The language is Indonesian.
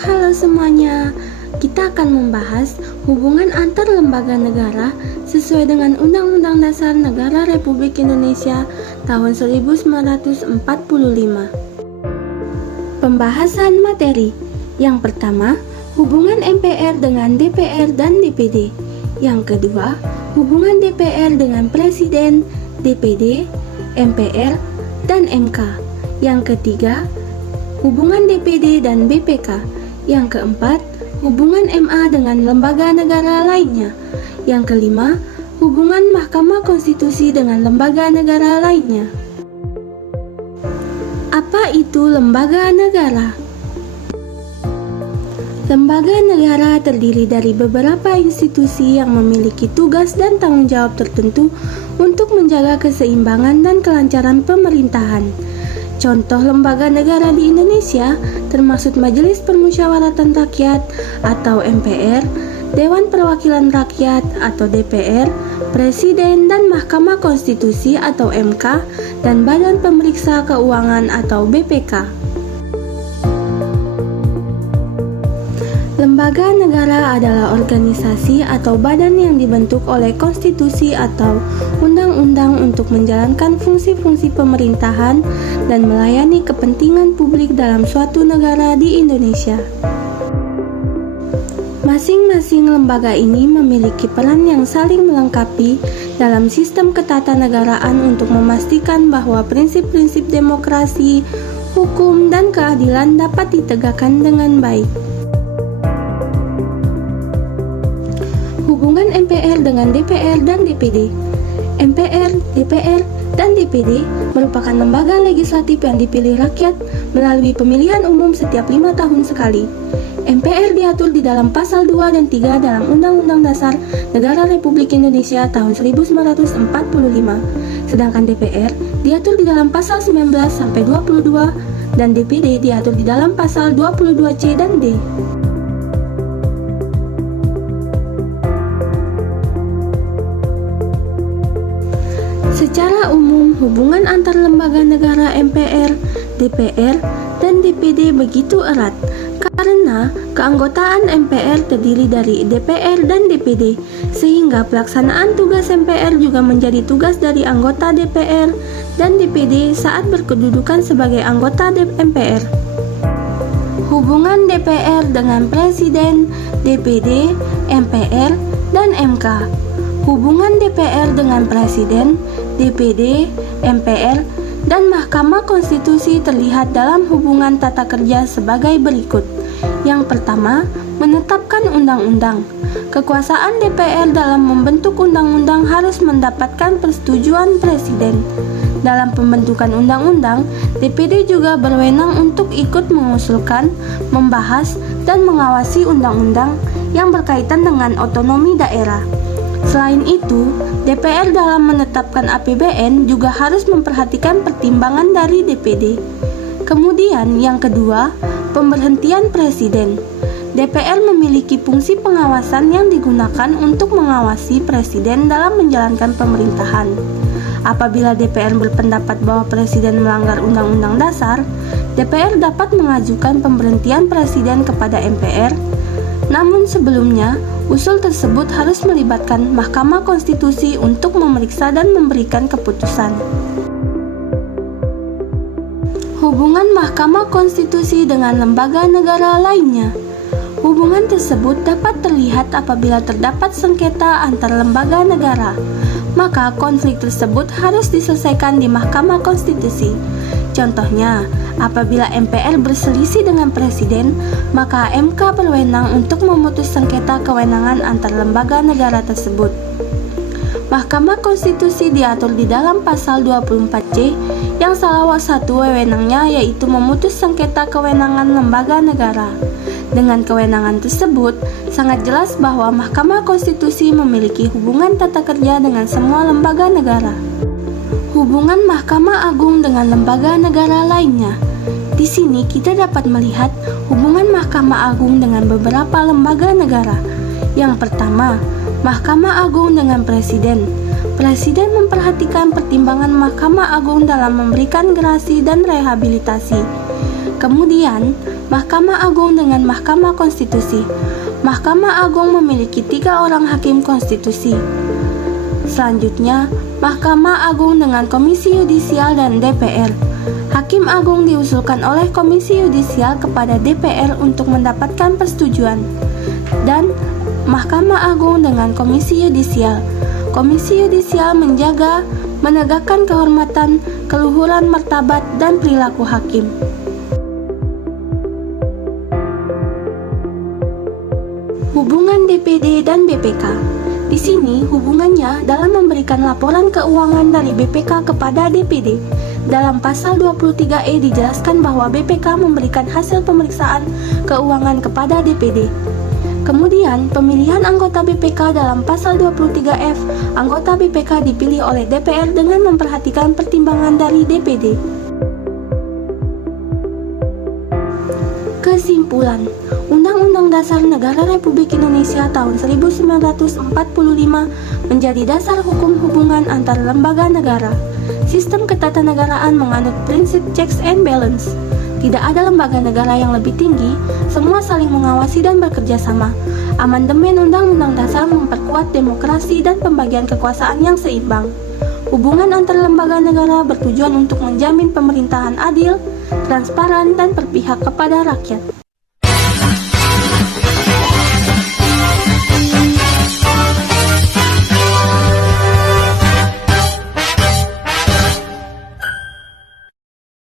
Halo semuanya, kita akan membahas hubungan antar lembaga negara sesuai dengan Undang-Undang Dasar Negara Republik Indonesia tahun 1945. Pembahasan materi. Yang pertama, hubungan MPR dengan DPR dan DPD. Yang kedua, hubungan DPR dengan Presiden, DPD, MPR, dan MK. Yang ketiga, hubungan DPD dan BPK. Yang keempat, hubungan MA dengan lembaga negara lainnya. Yang kelima, hubungan Mahkamah Konstitusi dengan lembaga negara lainnya. Apa itu lembaga negara? Lembaga negara terdiri dari beberapa institusi yang memiliki tugas dan tanggung jawab tertentu untuk menjaga keseimbangan dan kelancaran pemerintahan. Contoh lembaga negara di Indonesia termasuk Majelis Permusyawaratan Rakyat atau MPR, Dewan Perwakilan Rakyat atau DPR, Presiden dan Mahkamah Konstitusi atau MK, dan Badan Pemeriksa Keuangan atau BPK. Lembaga negara adalah organisasi atau badan yang dibentuk oleh konstitusi atau undang-undang untuk menjalankan fungsi-fungsi pemerintahan dan melayani kepentingan publik dalam suatu negara di Indonesia. Masing-masing lembaga ini memiliki peran yang saling melengkapi dalam sistem ketatanegaraan untuk memastikan bahwa prinsip-prinsip demokrasi, hukum, dan keadilan dapat ditegakkan dengan baik. Hubungan MPR dengan DPR dan DPD. MPR, DPR, dan DPD merupakan lembaga legislatif yang dipilih rakyat melalui pemilihan umum setiap 5 tahun sekali. MPR diatur di dalam pasal 2 dan 3 dalam Undang-Undang Dasar Negara Republik Indonesia tahun 1945. Sedangkan DPR diatur di dalam pasal 19 sampai 22 dan DPD diatur di dalam pasal 22C dan D. Secara umum, hubungan antar lembaga negara MPR, DPR, dan DPD begitu erat karena keanggotaan MPR terdiri dari DPR dan DPD, sehingga pelaksanaan tugas MPR juga menjadi tugas dari anggota DPR dan DPD saat berkedudukan sebagai anggota MPR. Hubungan DPR dengan Presiden, DPD, MPR, dan MK. Hubungan DPR dengan Presiden, DPD, MPR, dan Mahkamah Konstitusi terlihat dalam hubungan tata kerja sebagai berikut. Yang pertama, menetapkan undang-undang. Kekuasaan DPR dalam membentuk undang-undang harus mendapatkan persetujuan Presiden. Dalam pembentukan undang-undang, DPD juga berwenang untuk ikut mengusulkan, membahas, dan mengawasi undang-undang yang berkaitan dengan otonomi daerah. Selain itu, DPR dalam menetapkan APBN juga harus memperhatikan pertimbangan dari DPD. Kemudian yang kedua, pemberhentian Presiden. DPR memiliki fungsi pengawasan yang digunakan untuk mengawasi Presiden dalam menjalankan pemerintahan. Apabila DPR berpendapat bahwa Presiden melanggar Undang-Undang Dasar, DPR dapat mengajukan pemberhentian Presiden kepada MPR. Namun sebelumnya, usul tersebut harus melibatkan Mahkamah Konstitusi untuk memeriksa dan memberikan keputusan. Hubungan Mahkamah Konstitusi dengan lembaga negara lainnya. Hubungan tersebut dapat terlihat apabila terdapat sengketa antar lembaga negara. Maka konflik tersebut harus diselesaikan di Mahkamah Konstitusi. Contohnya, apabila MPR berselisih dengan Presiden, maka MK berwenang untuk memutus sengketa kewenangan antar lembaga negara tersebut. Mahkamah Konstitusi diatur di dalam pasal 24C yang salah satu wewenangnya yaitu memutus sengketa kewenangan lembaga negara. Dengan kewenangan tersebut, sangat jelas bahwa Mahkamah Konstitusi memiliki hubungan tata kerja dengan semua lembaga negara. Hubungan Mahkamah Agung dengan lembaga negara lainnya. Di sini kita dapat melihat hubungan Mahkamah Agung dengan beberapa lembaga negara. Yang pertama, Mahkamah Agung dengan Presiden. Presiden memperhatikan pertimbangan Mahkamah Agung dalam memberikan gerasi dan rehabilitasi. Kemudian, Mahkamah Agung dengan Mahkamah Konstitusi. Mahkamah Agung memiliki 3 orang hakim konstitusi. Selanjutnya, Mahkamah Agung dengan Komisi Yudisial dan DPR. Hakim Agung diusulkan oleh Komisi Yudisial kepada DPR untuk mendapatkan persetujuan. Dan Mahkamah Agung dengan Komisi Yudisial. Komisi Yudisial menegakkan kehormatan, keluhuran martabat, dan perilaku hakim. Hubungan DPD dan BPK. Di sini hubungannya dalam memberikan laporan keuangan dari BPK kepada DPD. Dalam pasal 23E dijelaskan bahwa BPK memberikan hasil pemeriksaan keuangan kepada DPD. Kemudian, pemilihan anggota BPK dalam pasal 23F, anggota BPK dipilih oleh DPR dengan memperhatikan pertimbangan dari DPD. Kesimpulan, Undang-Undang Dasar Negara Republik Indonesia tahun 1945 menjadi dasar hukum hubungan antar lembaga negara. Sistem ketatanegaraan menganut prinsip checks and balance. Tidak ada lembaga negara yang lebih tinggi, semua saling mengawasi dan bekerja sama. Amandemen Undang-Undang Dasar memperkuat demokrasi dan pembagian kekuasaan yang seimbang. Hubungan antar lembaga negara bertujuan untuk menjamin pemerintahan adil, transparan, dan berpihak kepada rakyat.